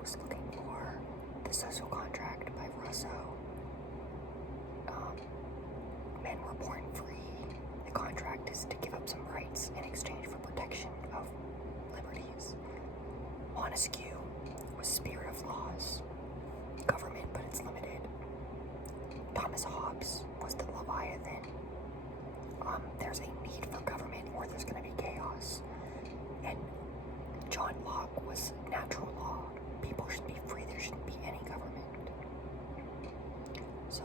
was looking for The Social Contract by Russo. Men were born free. The contract is to give up some rights in exchange for protection of liberties. Montesquieu was Spirit of Laws. Government, but it's limited. Thomas Hobbes was the Leviathan. There's a need for government or there's going to be chaos. And John Locke was natural law. People should be free. There shouldn't be any government. So,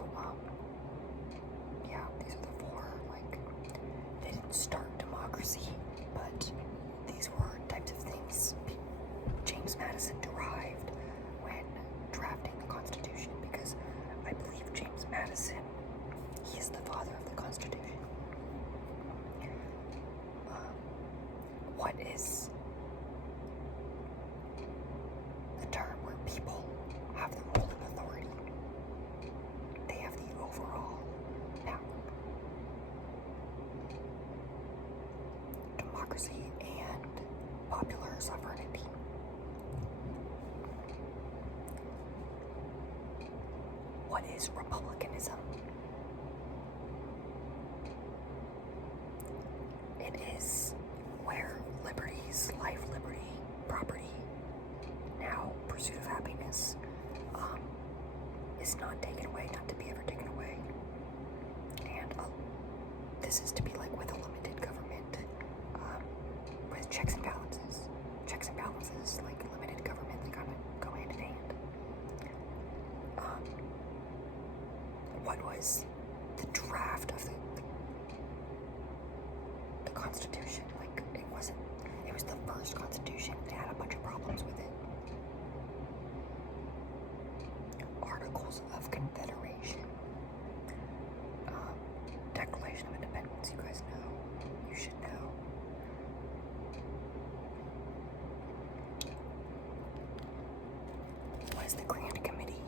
yeah, these are the four, they didn't start democracy, but these were types of things James Madison derived when drafting the Constitution, because I believe James Madison, he is the father of the Constitution. What is the term where people have the ruling authority? They have the overall power. Democracy and popular sovereignty. What is republicanism? It is where liberties, life, liberty, property, now pursuit of happiness, is not taken away, not to be ever taken away. And this is to be with a limited government, with checks and balances. Checks and balances, limited government, they kind of go hand in hand. What was the draft of the Constitution? It was the first Constitution. It had a bunch of problems with it. Articles of Confederation. Declaration of Independence, you guys know. You should know. What is the Grand Committee?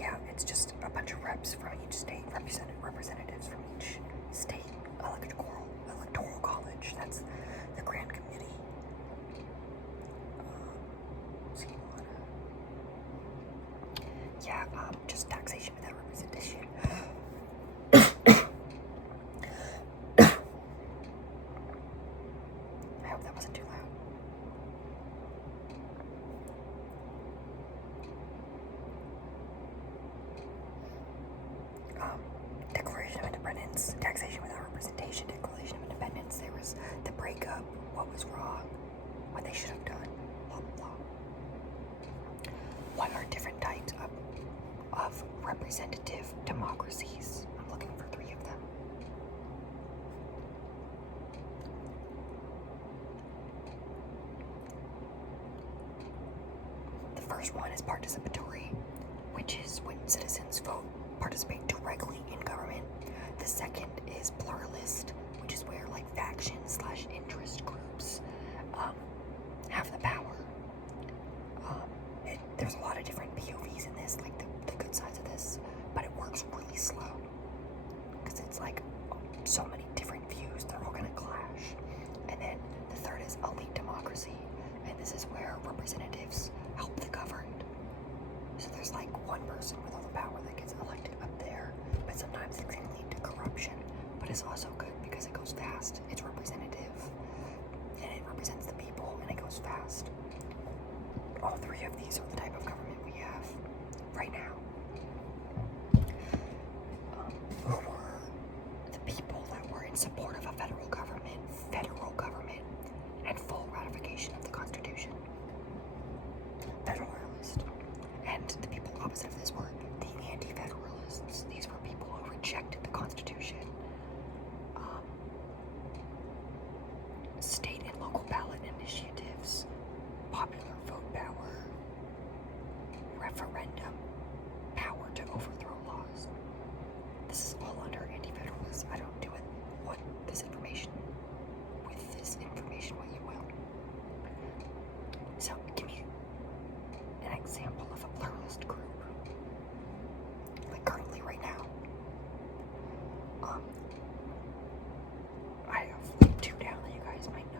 Yeah, it's just a bunch of reps from each state, representatives from each state electoral college. That's the Grand Committee. Just taxation without representation. I hope that wasn't too loud. Declaration of Independence, taxation without representation, Declaration of Independence. There was the breakup, what was wrong, what they should have done, blah, blah, blah. What are different types of representative democracies? I'm looking for 3 of them. The first one is participatory, which is when citizens participate directly in government. The second is pluralist, which is where faction/interest groups have the power. There's a lot of different POVs in this, the good sides of this, but it works really slow because it's so many different views, they're all gonna clash. And then the third is elite democracy, and this is where representatives help the governed. So there's one person with all the power that gets elected up there, but sometimes it can lead to corruption. But it's also good because it goes fast. It's representative, and it represents the people, and it goes fast. All 3 of these are the type of government we have right now. Who were the people that were in support of a federal government, and full ratification of the Constitution? Federalist. And the people opposite of this were the anti-federalists. These were people who rejected the Constitution. State and local ballot initiatives, popular vote power, referendum, power to overthrow laws. This is all under anti-federalists. I don't do it. With this information, what you will. So, give me an example of a pluralist group. Currently, right now. I have 2 down that you guys might know.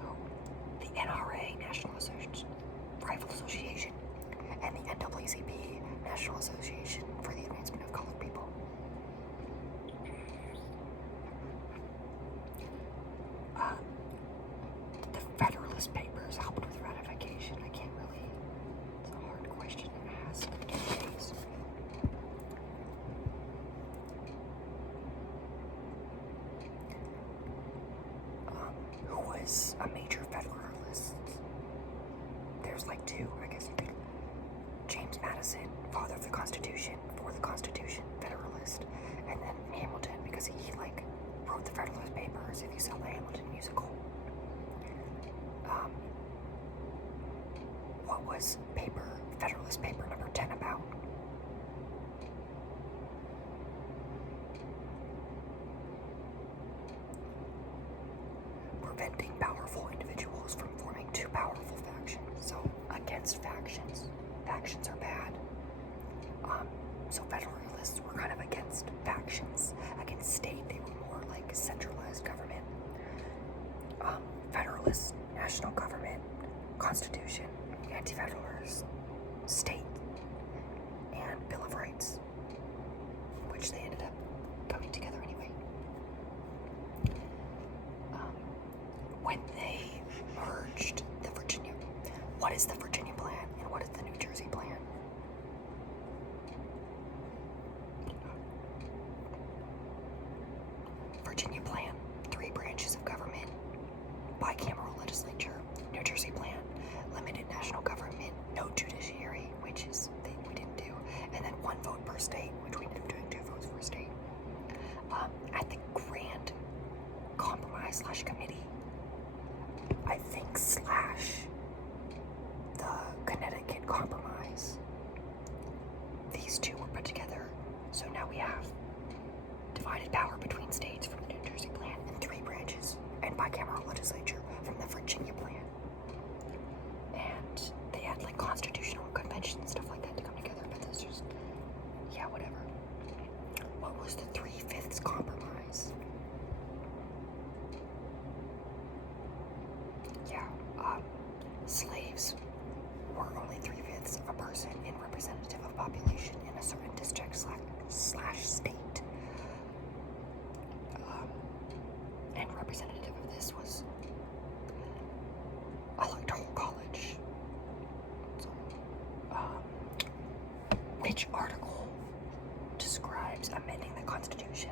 is a major Federalist. There's like two, I guess you could. James Madison, father of the Constitution, for the Constitution, Federalist, and then Hamilton, because he like wrote the Federalist Papers, if you saw the Hamilton musical. What was Federalist Paper number 10 about? Preventing powerful individuals from forming too powerful factions. So, against factions. Factions are bad. So Federalists were kind of against factions. Against state, they were more like centralized government. Federalists, national government, Constitution, Anti-Federalists, state, and Bill of Rights, which they ended up coming together anyway. When they merged the Virginia, what is the Virginia plan and what is the New Jersey plan? Virginia plan, 3 branches of government, bicameral legislature. New Jersey plan, limited national government, no judiciary, which is we didn't do, and then 1 vote per state, which we ended up doing 2 votes per state. At the Grand Compromise / Committee, I think / the Connecticut Compromise, these 2 were put together, so now we have divided power between states from the New Jersey plan and 3 branches, and bicameral legislature from the Virginia plan. And they had like constitutional conventions and stuff like that to come together, but that's just, yeah, whatever. What was the 3/5 compromise? Yeah, slaves were only 3/5 of a person in representative of population in a certain district / state. And representative of this was Electoral College. So, which article describes amending the Constitution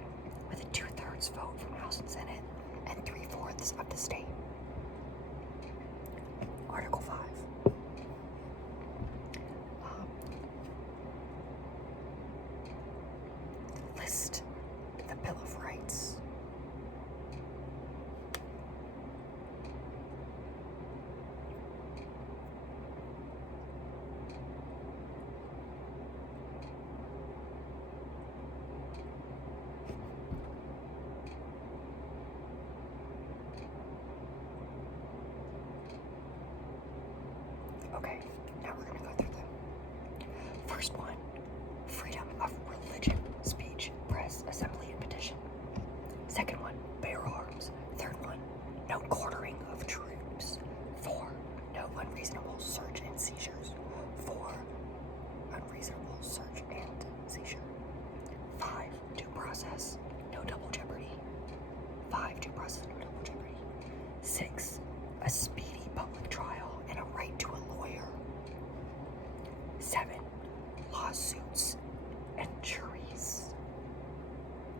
with a 2/3 vote from House and Senate and 3/4 of the state? Article 5. List the Bill of Rights. Okay, now we're going to go through them. First one, freedom of religion, speech, press, assembly, and petition. Second one, bear arms. Third one, no quartering of troops. 4, no unreasonable search and seizures. 4, unreasonable search and seizure. 5, due process, no double jeopardy. 5, due process, no double jeopardy. 6, a speedy public trial and a right to a lawyer. 7, lawsuits and juries.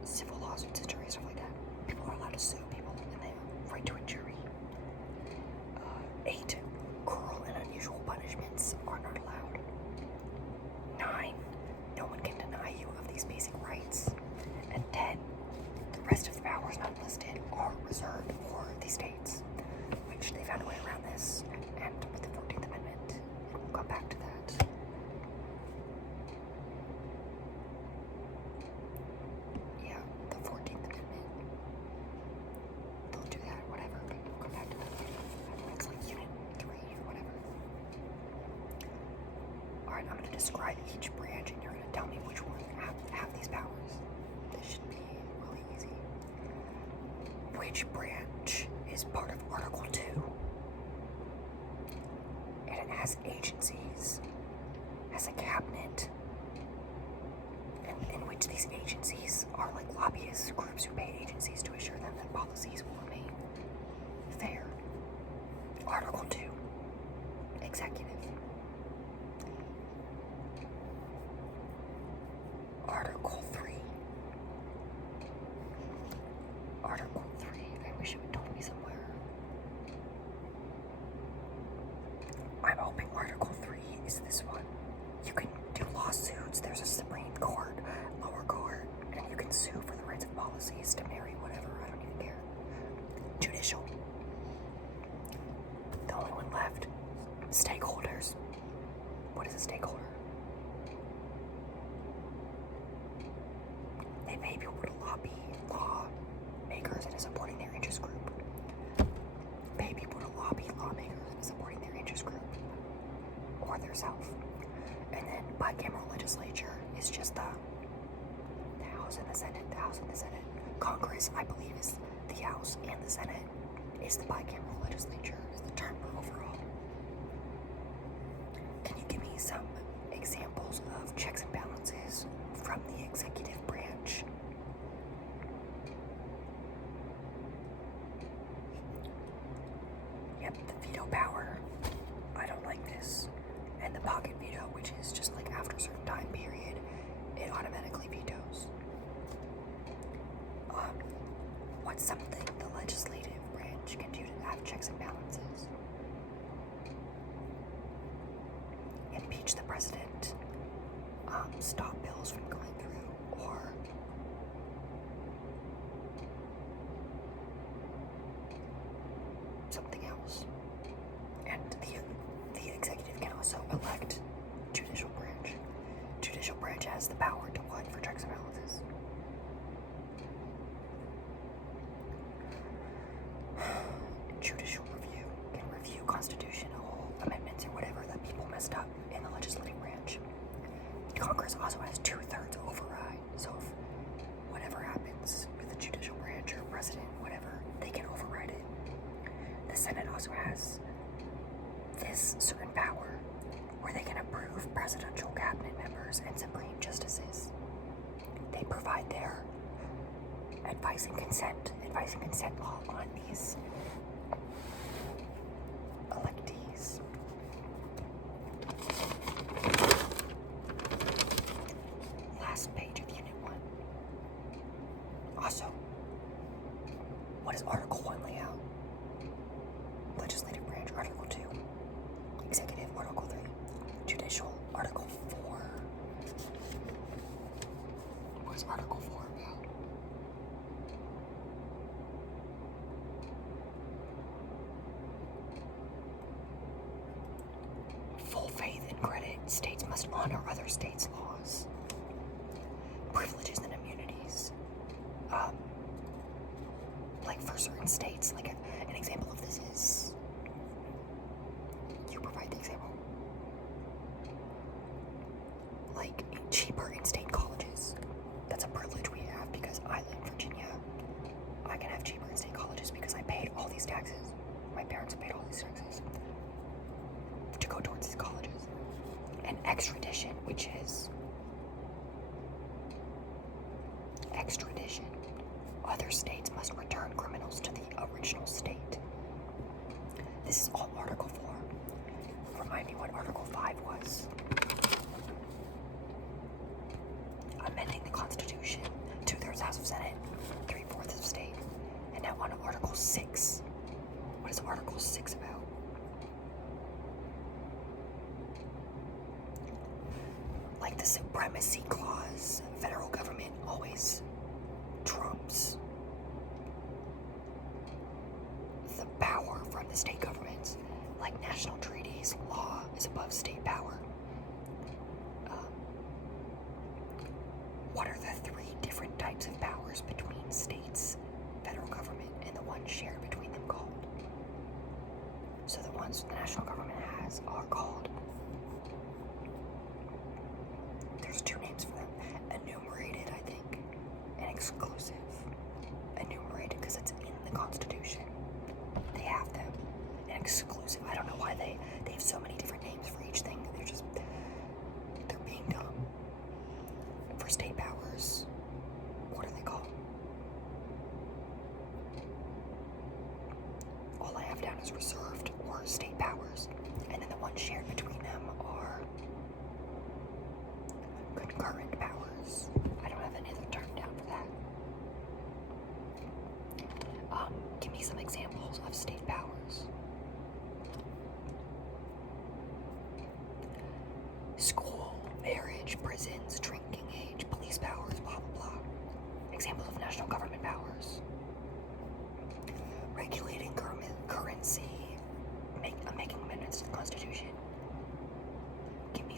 Civil lawsuits and juries, stuff like that. People are allowed to sue people and they have right to a jury. 8, cruel and unusual punishments are not allowed. 9, no one can deny you of these basic rights. And 10, the rest of the powers not listed are reserved for the states, which they found a way around this, and with the 14th Amendment, and we'll come back to that. Yeah, the 14th Amendment. They'll do that, whatever, but we'll come back to that later. I think it's like Unit 3 or whatever. Alright, I'm going to describe each branch, and you're going to tell me which one have these powers. This should be really easy. Which branch is part of Article 2? And it has agencies, has a cabinet, and in which these agencies are like lobbyist groups who pay agencies to assure them that policies will remain fair. Article 2, executive. Article 3. Article 3, I wish it would told me somewhere. What is a stakeholder? They may be able to lobby lawmakers into supporting their interest group. Pay people to lobby lawmakers into supporting their interest group or their self. And then bicameral legislature is just the House and the Senate. The House and the Senate. Congress, I believe, is the House, and the Senate is the bicameral legislature, is the term overall. Can you give me some examples of checks and balances from the executive branch? Yep, the veto power. I don't like this. And the pocket veto, which is just like after a certain time period, it automatically vetoes. What's something the legislative branch can do to have checks and balances? Impeach the president, stop bills from going through, or something else. And the executive can also elect judicial branch. Judicial branch has the power to what for checks and balances? Judicial review can review constitutional amendments or whatever that people messed up in the legislative branch. Congress also has 2/3 override, so if whatever happens with the judicial branch or president, whatever, they can override it. The Senate also has this certain power where they can approve presidential cabinet members and supreme justices. They provide their advice and consent law on these electees. Last page of Unit 1. Also, what does Article 1 lay out? Legislative branch, Article 2. Executive, Article 3. Judicial, Article 4. What is Article 4 about? Full faith and credit. States must honor other states' laws. Privileges and immunities. Like for certain states, like an example of this is, you provide the example, like cheaper in-state colleges. That's a privilege we have because I live in Virginia. I can have cheaper in-state colleges because I paid all these taxes. My parents have paid all these taxes to go towards these colleges. And extradition, which is extradition. Other states must return criminals to the original state. This is all Article 4. Remind me what Article 5 was. Amending the Constitution, 2/3 House of Senate, 3/4 of state. And now on to Article 6. What is Article 6 about? Like the Supremacy Clause, federal government always trumps the power from the state governments. Like national treaties, law is above state power. What are the 3 different types of powers between states, federal government, and the ones shared between them called? So the ones the national government has are called, there's 2 names for them, enumerated, I think, and exclusive. Enumerated because it's in the Constitution. They have them. And exclusive, I don't know why they have so many different names for each thing. They're being dumb. For state powers, what are they called? All I have down is reserved or state powers. And then the ones shared between them are concurrent powers. I don't have any other term down for that. Give me some examples of state powers. School, marriage, prisons, drinking age, police powers, blah, blah, blah. Examples of national government powers. Regulating currency, making amendments to the Constitution. Give me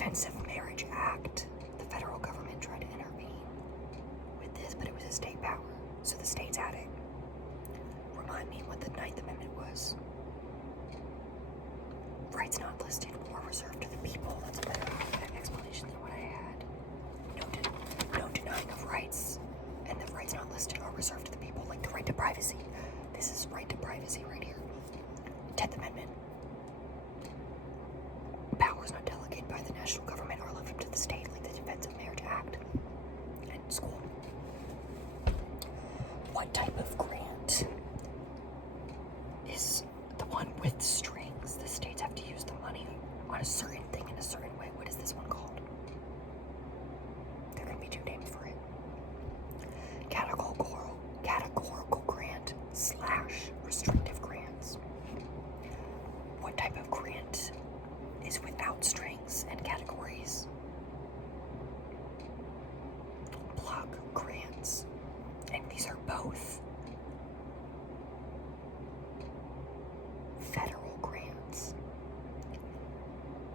Defense of Marriage Act. The federal government tried to intervene with this, but it was a state power, so the states had it. Remind me what the Ninth Amendment was. Rights not listed or reserved to the people. That's a better explanation than what I had. No denying of rights, and the rights not listed are reserved to the people, like the right to privacy. This is right to privacy right here. 10th Amendment. Powers not delegated by the national government are left up to the state, like the Defense of Marriage Act and school. What type of grant is the one with strings? The states have to use the money on a certain thing in a certain way. What is this one called? There are going to be two names for it. Categorical grant / restrictive grants. What type of grant is without strings and categories? Block grants. And these are both federal grants.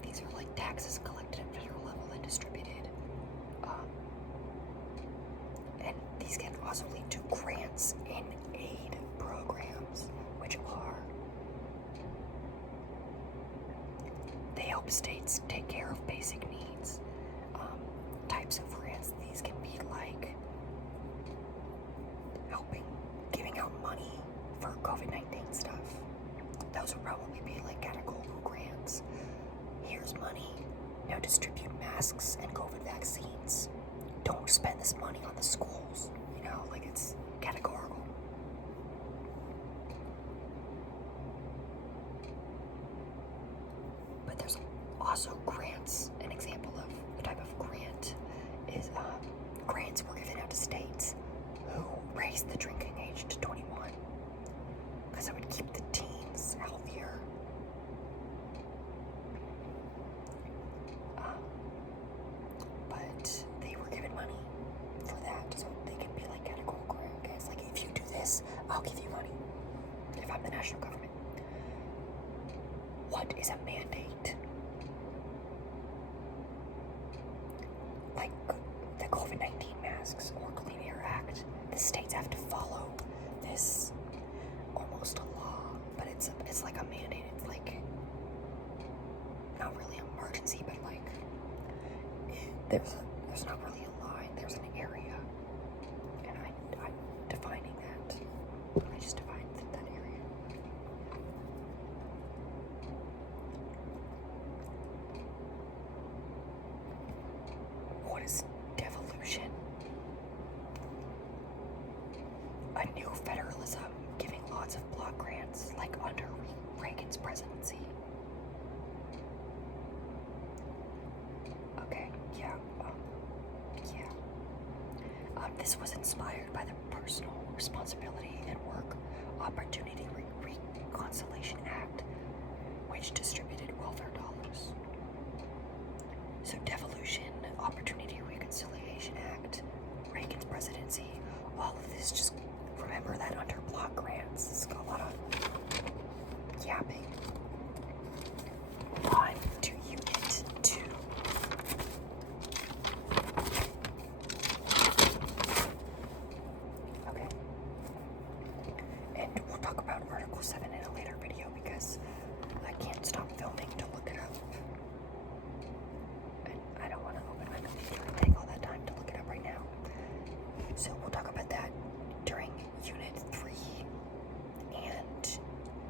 These are like taxes collected at federal level and distributed. And these can also lead to grants in aid programs, which are, they help states take care of basic needs. Types of grants, these can be like giving out money for COVID-19 stuff. Those would probably be like categorical grants. Here's money. Now distribute masks and COVID vaccines. Don't spend this money on the schools. Like it's categorical. But there's also grants. An example of the type of grant is grants were given out to states who raised the drinking age to 21 because it would keep the teens healthier. But they were given money for that, so they can be like categorical grants. Like, if you do this, I'll give you money if I'm the national government. What is a mandate? Like the COVID-19 masks or Clean Air Act, the states have to follow this almost a law, but it's like a mandate. It's like not really an emergency, but like there's not really a line. There's an area, and I'm defining that. I just defined that area. What is devolution? A new federalism giving lots of block grants, like under Reagan's presidency. Okay, yeah. This was inspired by the Personal Responsibility and Work Opportunity Reconciliation Act, which distributed welfare dollars. So devolution, Opportunity Reconciliation Act, Reagan's presidency, all of this, just remember that under block grants. It's got a lot of yapping.